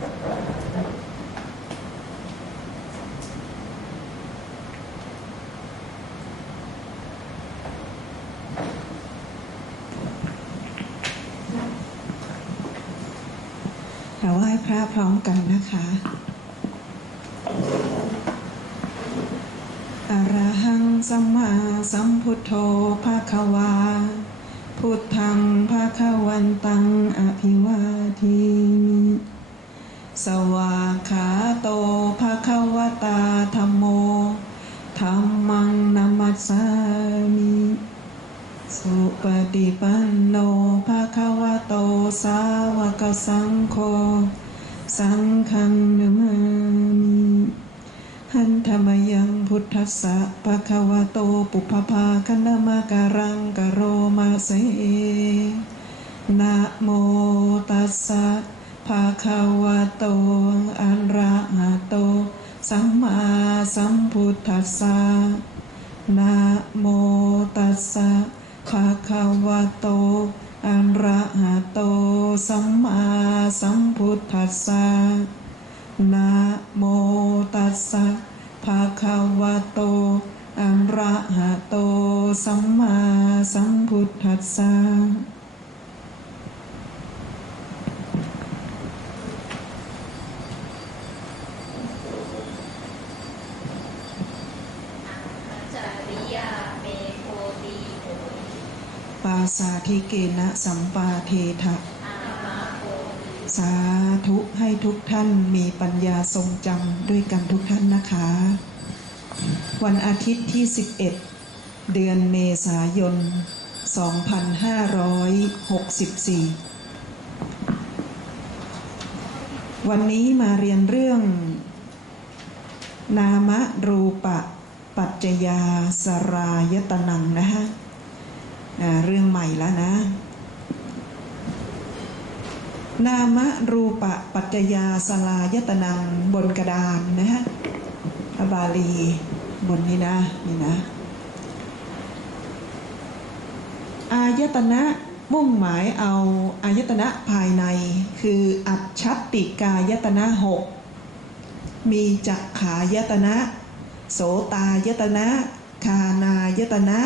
เราไหว้พระพร้อมกันนะคะ อรหังสัมมาสัมพุทโธภาควา พุทธังภาควันตังอภิวาที สวากขาโตภาคะวตาธรรมโมธรรมังนัมมัสสามิสุปฏิปันโนภะคะวะโตสาวกสังโฆสังฆังนมามิหันธรรมยังพุทธัสสะภะคะวะโตปุพพาคันามะการังกโรมาเสนะโมตัสสะ ภะคะวะโตอะระหะโต สัมมาสัมพุทธัสสะนะโมตัสสะภะคะวะโตอะระหะโต สัมมาสัมพุทธัสสะนะโมตัสสะภะคะวะโตอะระหะโต สัมมาสัมพุทธัสสะ จริยาเมโพตีโห ปา สาธิเกนะสัมปาเททะอาสาธุให้ทุกท่านมีปัญญาทรงจำด้วยกันทุกท่านนะคะ วันอาทิตย์ที่ 11 เดือนเมษายน 2564 วันนี้มาเรียนเรื่อง นามรูปะ ปัจจยาสรายตนังนะฮะ เรื่องใหม่แล้วนะ นามรูปะปัจจยาสลายตนังบนกระดานนะฮะพระบาลีบนนี้นะนี่นะ อายตนะมุ่งหมายเอาอายตนะภายใน คืออัจฉติกายตนะหกมีจักขายตนะ โสตายตนะ คานายตนะ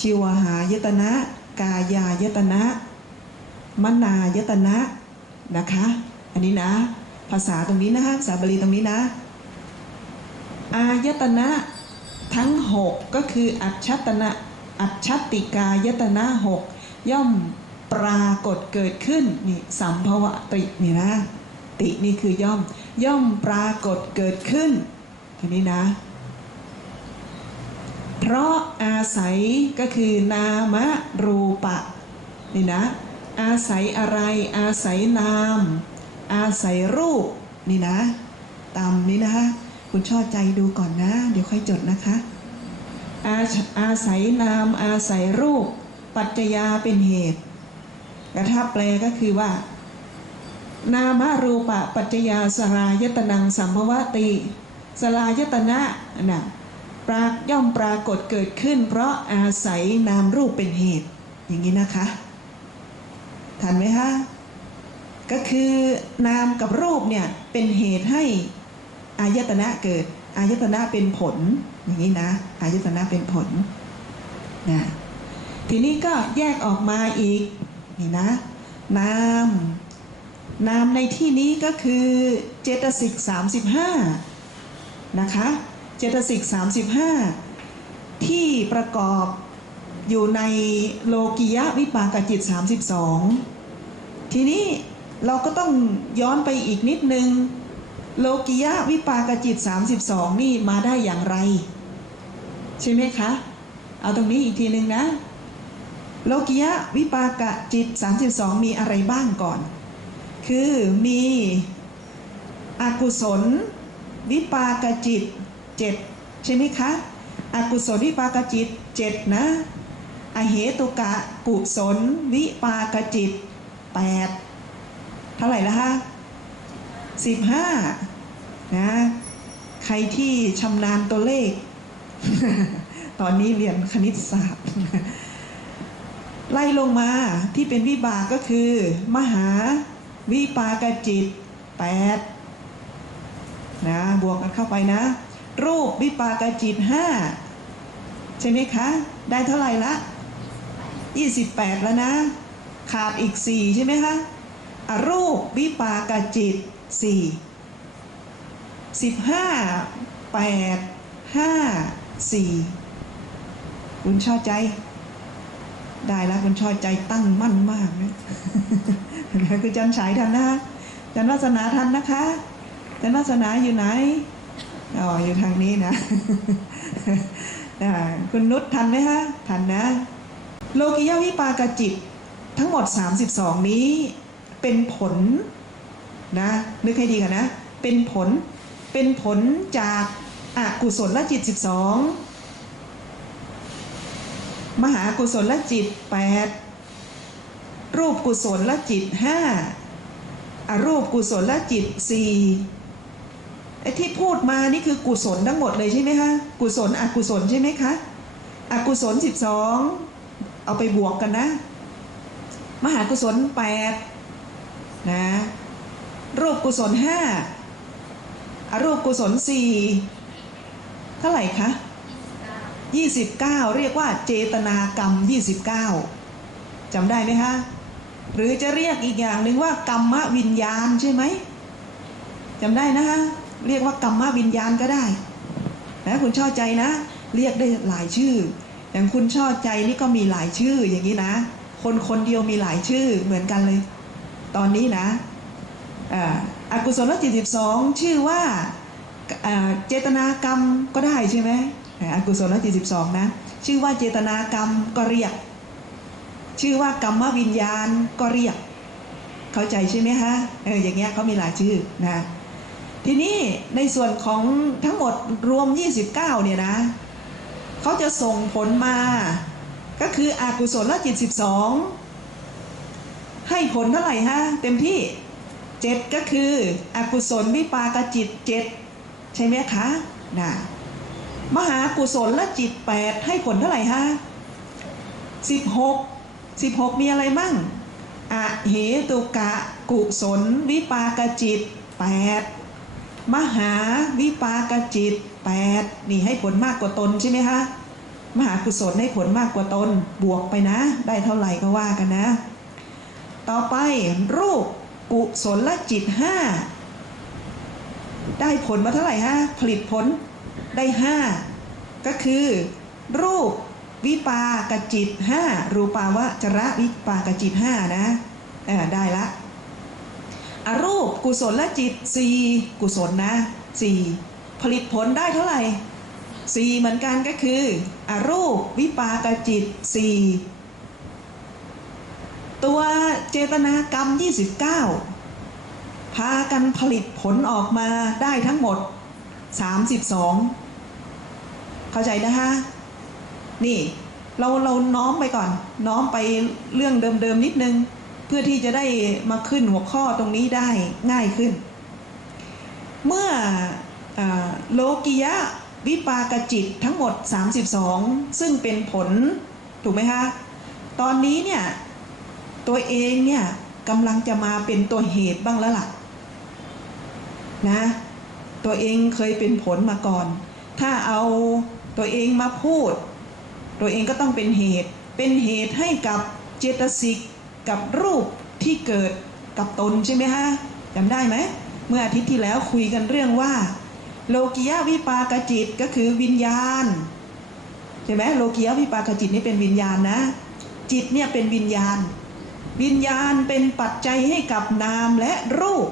ชิวหายตนะ กายายตนะ มนายตนะนะคะ อันนี้นะ ภาษาตรงนี้นะคะภาษาบาลีตรงนี้นะ อายตนะทั้งหกก็คืออัจฉตนะอัจฉติกายตนะหกย่อมปรากฏเกิดขึ้นนี่สัมภวะตินี่นะ ตินี่คือย่อมย่อมปรากฏเกิดขึ้นทีนี้นะ เพราะอาศัยก็คือนามรูปะนี่นะอาศัยอะไรอาศัยนาม อาศัยรูปนี่นะตามนี้นะคะคุณชอบใจดูก่อนนะ เดี๋ยวค่อยจดนะคะอาอาศัยนาม อาศัยรูป ปัจจยาเป็นเหตุแต่ถ้าแปลก็คือว่า นามรูปะปัจจยาสลายตนังสัมภวติ สลายตนะน่ะ ปรากย่อมปรากฏเกิดขึ้น เพราะอาศัยนามรูปเป็นเหตุ อย่างนี้นะคะทันไหมคะก็คือนามกับรูปเนี่ยเป็นเหตุให้อายตนะเกิดอายตนะเป็นผลอย่างนี้นะอายตนะเป็นผลนะทีนี้ก็แยกออกมาอีกนี่นะนามนามในที่นี้ก็คือเจตสิก35 นะคะ เจตสิก 35 ที่ประกอบอยู่ในโลกิยะวิปากจิต 32 ทีนี้เราก็ต้องย้อนไปอีกนิดนึง โลกิยะวิปากจิต 32 นี่มาได้อย่างไร ใช่ไหมคะ เอาตรงนี้อีกทีหนึ่งนะ โลกิยะวิปากจิต 32 มีอะไรบ้างก่อน คือมีอกุศล วิปากจิต เจ็ดใช่ไหมคะอกุศลวิปากจิตเจ็ดนะอเหตุกะกุศลวิปากจิตแปดเท่าไหร่ละคะสิบห้านะ ใครที่ชำนาญตัวเลข ตอนนี้เรียนคณิตศาสตร์ ไล่ลงมาที่เป็นวิบากก็คือ มหาวิปากจิตแปดนะ บวกกันเข้าไปนะ รูปวิปากจิตห้าใช่ไหมคะ ได้เท่าไหร่ละ 28 แล้วนะ ขาดอีก 4 ใช่ไหมคะอรูปวิปากจิต 4 15 8 5 4 คุณชอบใจ ได้แล้วคุณชอบใจตั้งมั่นมากนะคือจันฉายทันนะคะจันวัฒนาทันนะคะจันวัฒนาอยู่ไหน อ๋ออยู่ทางนี้นะคุณนุชทันไหมคะทันนะ โลกิยาวิปากจิตทั้งหมด 32 นี้เป็นผลนะนึกให้ดีกันนะ เป็นผลเป็นผลจากอากุศลลจิต 12 มหากุศลลจิต 8 รูปกุศลลจิต 5อรูปกุศลจิต 4 ไอ้ที่พูดมานี่คือกุศลทั้งหมดเลยใช่ไหมคะกุศลอกุศลใช่ไหมคะอกุศล12เอาไปบวกกันนะ มหากุศลแปดนะรูปกุศลห้าอารูปกุศลสี่เท่าไหร่คะยี่สิบเก้าเรียกว่าเจตนากรรมยี่สิบเก้าจำได้ไหมคะหรือจะเรียกอีกอย่างหนึ่งว่ากรรมวิญญาณใช่ไหมจำได้นะคะ เรียกว่ากรรมวิญญาณก็ได้นะคุณชอบใจนะ เรียกได้หลายชื่อ อย่างคุณชอบใจนี่ก็มีหลายชื่ออย่างนี้นะ คนคนเดียวมีหลายชื่อเหมือนกันเลย ตอนนี้นะอากุศลจิตสิบสองชื่อว่าเจตนากรรมก็ได้ใช่ไหมอากุศลจิตสิบสองนะชื่อว่าเจตนากรรมก็เรียก ชื่อว่ากรรมวิญญาณก็เรียก เข้าใจใช่ไหมฮะเอออย่างเงี้ยเขามีหลายชื่อนะ ทีนี้ในส่วนของทั้งหมดรวม 29 เนี่ยนะเขาจะส่งผลมา ก็คืออากุศลละจิต 12 ให้ผลเท่าไหร่ฮะ เต็มที่ 7 ก็คืออกุศลวิปากจิต 7 ใช่ไหมคะนะมหากุศลละจิต 8 ให้ผลเท่าไหร่ฮะ 16 16 มีอะไรมั่งอะเหตุกะกุศลวิปากจิต 8 มหาวิปากจิต8นี่ให้ผลมากกว่าตนใช่ไหมคะมหากุศลให้ผลมากกว่าตนบวกไปนะ ได้เท่าไหร่ก็ว่ากันนะ ต่อไปรูปกุศลจิต 5 ได้ผลมาเท่าไหร่ฮะผลิตผลได้ 5 ก็คือ รูปวิปากจิต 5 รูปาวะจระวิปากจิต 5 นะได้ละ อรูปกุศลลจิต4กุศลนะ4ผลิตผลได้เท่าไหร่สี่เหมือนกันก็คืออรูปวิปากจิตสี่ตัวเจตนากรรม 29 พากันผลิตผลออกมาได้ทั้งหมด 32 เข้าใจนะฮะ นี่ เราเราน้อมไปก่อน น้อมไปเรื่องเดิมๆนิดนึง พื่อที่จะได้มาขึ้นหัวข้อตรงนี้ได้ง่ายขึ้น เมื่ออโลกิยะวิปากจิตทั้งหมด 32 ซึ่งเป็นผลถูกไหมคะตอนนี้เนี่ยตัวเองเนี่ยกำลังจะมาเป็นตัวเหตุบ้างแล้วล่ะนะตัวเองเคยเป็นผลมาก่อน ถ้าเอาตัวเองมาพูด ตัวเองก็ต้องเป็นเหตุ เป็นเหตุให้กับเจตสิก กับรูปที่เกิดกับตนใช่ไหมฮะจำได้ไหมเมื่ออาทิตย์ที่แล้วคุยกันเรื่องว่า โลกิยาวิปากจิตก็คือวิญญาณใช่ไหมโลกิยาวิปากจิตนี่เป็นวิญญาณนะ จิตเนี่ยเป็นวิญญาณ วิญญาณเป็นปัจจัยให้กับนามและรูป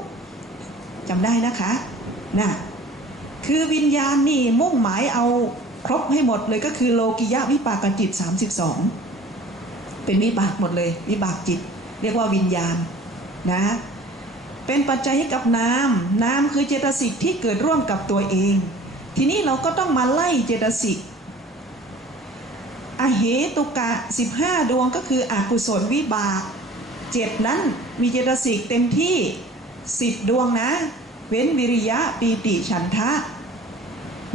จำได้นะคะนะคือวิญญาณนี่มุ่งหมายเอาครบให้หมดเลยก็คือโลกิยะวิปากจิต 32 เป็นวิบากหมดเลย วิบากจิต เรียกว่าวิญญาณนะเป็นปัจจัยให้กับนามนาคือเจตสิกที่เกิดร่วมกับตัวเอง ทีนี้เราก็ต้องมาไล่เจตสิกอเหตุกะ 15 ดวงก็คืออกุศลวิบากเจ็ดนั้นมีเจตสิกเต็มที่ 10 ดวงนะ เว้นวิริยะปีติฉันทะ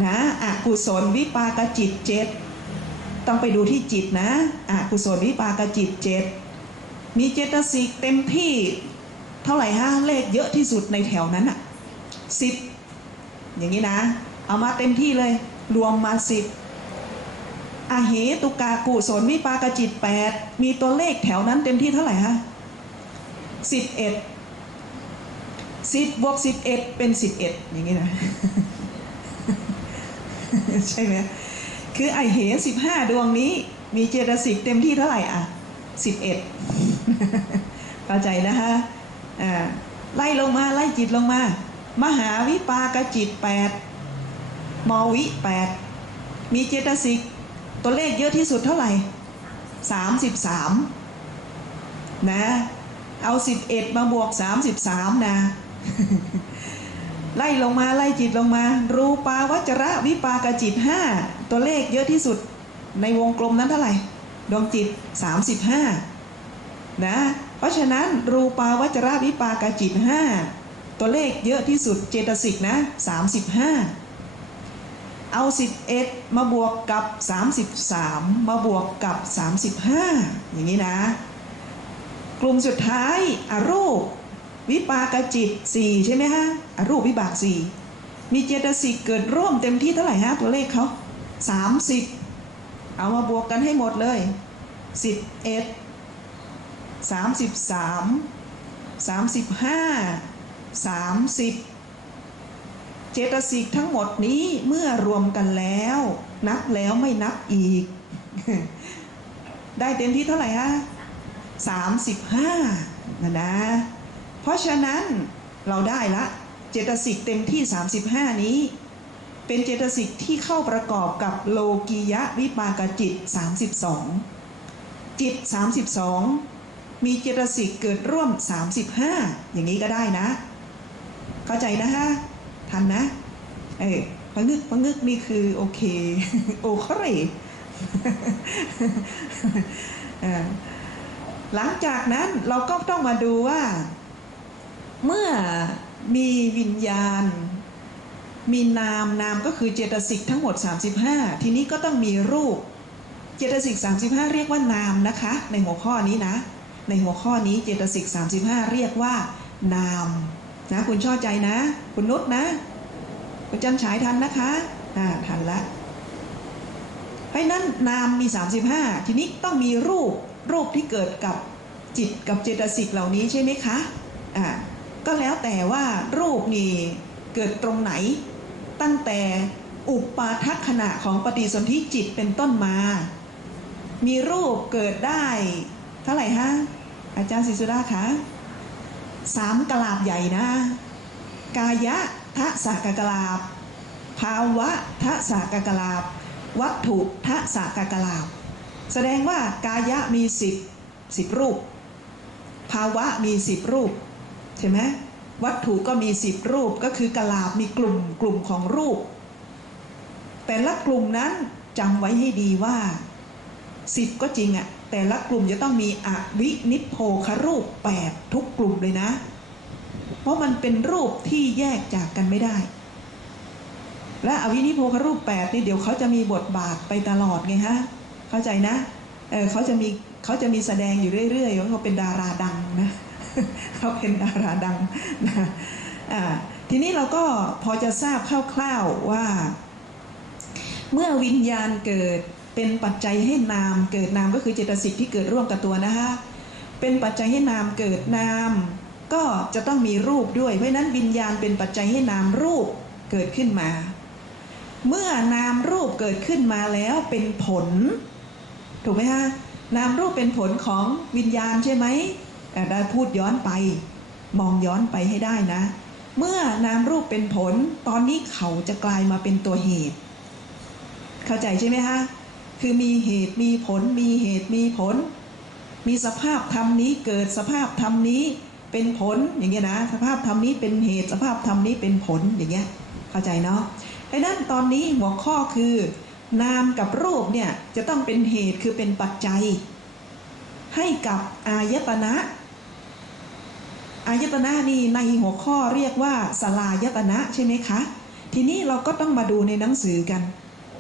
นะอกุศลวิปากจิตเจ็ด ต้องไปดูที่จิตนะอะกุศลวิปากจิตเจ็ดมีเจตสิกเต็มที่เท่าไหร่ฮะเลขเยอะที่สุดในแถวนั้นอะสิบอย่างนี้นะ เอามาเต็มที่เลย รวมมาสิบอาเหตุกากุศลวิปากจิตแปดมีตัวเลขแถวนั้นเต็มที่เท่าไหร่ฮะสิบเอ็ดสิบบวกสิบเอ็ดเป็นสิบเอ็ดอย่างนี้นะ ใช่ไหม คือไอเหสิบห้าดวงนี้มีเจตสิกเต็มที่เท่าไหร่อะสิบเอ็ดเข้าใจนะฮะอ่าไล่ลงมาไล่จิตลงมา มหาวิปากจิตแปดมวิแปดมีเจตสิกตัวเลขเยอะที่สุดเท่าไหร่สามสิบสามนะเอาสิบเอ็ดมาบวกสามสิบสามนะ ไล่ลงมาไล่จิตลงมา รูปาวัจระวิปากจิตห้าตัวเลขเยอะที่สุดในวงกลมนั้นเท่าไหร่ ดวงจิต 35 นะ เพราะฉะนั้นรูปาวัจระวิปากจิตห้าตัวเลขเยอะที่สุดเจตสิกนะ 35 เอา 11 มาบวกกับ 33 มาบวกกับ 35 อย่างนี้นะ กลุ่มสุดท้ายอรูป วิปากจิต4ใช่ไหมฮะรูปวิบาก4มีเจตสิกเกิดร่วมเต็มที่เท่าไหร่ฮะตัวเลขเขา30เอามาบวกกันให้หมดเลย11 33 35 30เจตสิกทั้งหมดนี้เมื่อรวมกันแล้ว นับแล้วไม่นับอีก ได้เต็มที่เท่าไหร่ฮะ35นะนะ เพราะฉะนั้นเราได้ละเจตสิกเต็มที่ 35 นี้ เป็นเจตสิกที่เข้าประกอบกับโลกียะวิปากจิต 32 จิต 32 มีเจตสิกเกิดร่วม 35 อย่างนี้ก็ได้นะ เข้าใจนะฮะ ทันนะ เออพงึกพงึกนี่คือโอเค โอเคเรเออหลังจากนั้นเราก็ต้องมาดูว่า เมื่อมีวิญญาณ มีนามนามก็คือเจตสิกทั้งหมด 35 ทีนี้ก็ต้องมีรูป เจตสิก 35 เรียกว่านามนะคะ ในหัวข้อนี้นะ ในหัวข้อนี้เจตสิก 35 เรียกว่านามนะคุณชอบใจนะ คุณนุชนะ คุณจันฉายทันนะคะอ่าทันละเพราะฉะนั้นนามมี 35 ทีนี้ต้องมีรูปรูปที่เกิดกับจิตกับเจตสิกเหล่านี้ใช่ไหมคะอ่า ก็แล้วแต่ว่ารูปนี่เกิดตรงไหน ตั้งแต่อุปาทัขณะของปฏิสนธิจิตเป็นต้นมา มีรูปเกิดได้ เท่าไหร่ฮะอาจารย์ศิสุดาคะสามกลาบใหญ่นะ กายะทะสากกลาบ ภาวะทะสากกลาบ วัตถุทะสากกลาบ แสดงว่ากายะมีสิบสิบรูป ภาวะมีสิบรูป ใช่ไหมวัตถุก็มีสิบรูปก็คือกลาบมีกลุ่มกลุ่มของรูป แต่ละกลุ่มนั้นจำไว้ให้ดีว่าสิบก็จริงอะแต่ละกลุ่มจะต้องมีอวินิพโพครูปแปดทุกกลุ่มเลยนะ เพราะมันเป็นรูปที่แยกจากกันไม่ได้ และอวินิพโพครูปแปดนี่เดี๋ยวเขาจะมีบทบาทไปตลอดไงฮะเข้าใจนะเออเขาจะมีเขาจะมีแสดงอยู่เรื่อยๆว่าเขาเป็นดาราดังนะ เขาเป็นดาราดังนะทีนี้เราก็พอจะทราบคร่าวๆว่า เมื่อวิญญาณเกิดเป็นปัจจัยให้นามเกิดนามก็คือเจตสิกที่เกิดร่วมกับตัวนะคะเป็นปัจจัยให้นามเกิดนาม ก็จะต้องมีรูปด้วยเพราะนั้นวิญญาณเป็นปัจจัยให้นามรูปเกิดขึ้นมา เมื่อนามรูปเกิดขึ้นมาแล้วเป็นผล ถูกไหมฮะนามรูปเป็นผลของวิญญาณใช่ไหม ได้พูดย้อนไป มองย้อนไปให้ได้นะ เมื่อนามรูปเป็นผล ตอนนี้เขาจะกลายมาเป็นตัวเหตุ เข้าใจใช่ไหมฮะคือมีเหตุมีผล มีเหตุมีผล มีสภาพธรรมนี้เกิดสภาพธรรมนี้เป็นผลอย่างเงี้ยนะ สภาพธรรมนี้เป็นเหตุสภาพธรรมนี้เป็นผลอย่างเงี้ยเข้าใจเนาะไอ้นั่นตอนนี้หัวข้อคือ นามกับรูปเนี่ยจะต้องเป็นเหตุคือเป็นปัจจัย ให้กับอายตนะ อายตนะนี่ในหัวข้อเรียกว่าสลายตนะใช่ไหมคะ ทีนี้เราก็ต้องมาดูในหนังสือกัน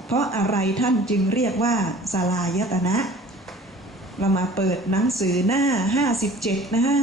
เพราะอะไรท่านจึงเรียกว่าสลายตนะ เรามาเปิดหนังสือหน้า 57 นะฮะ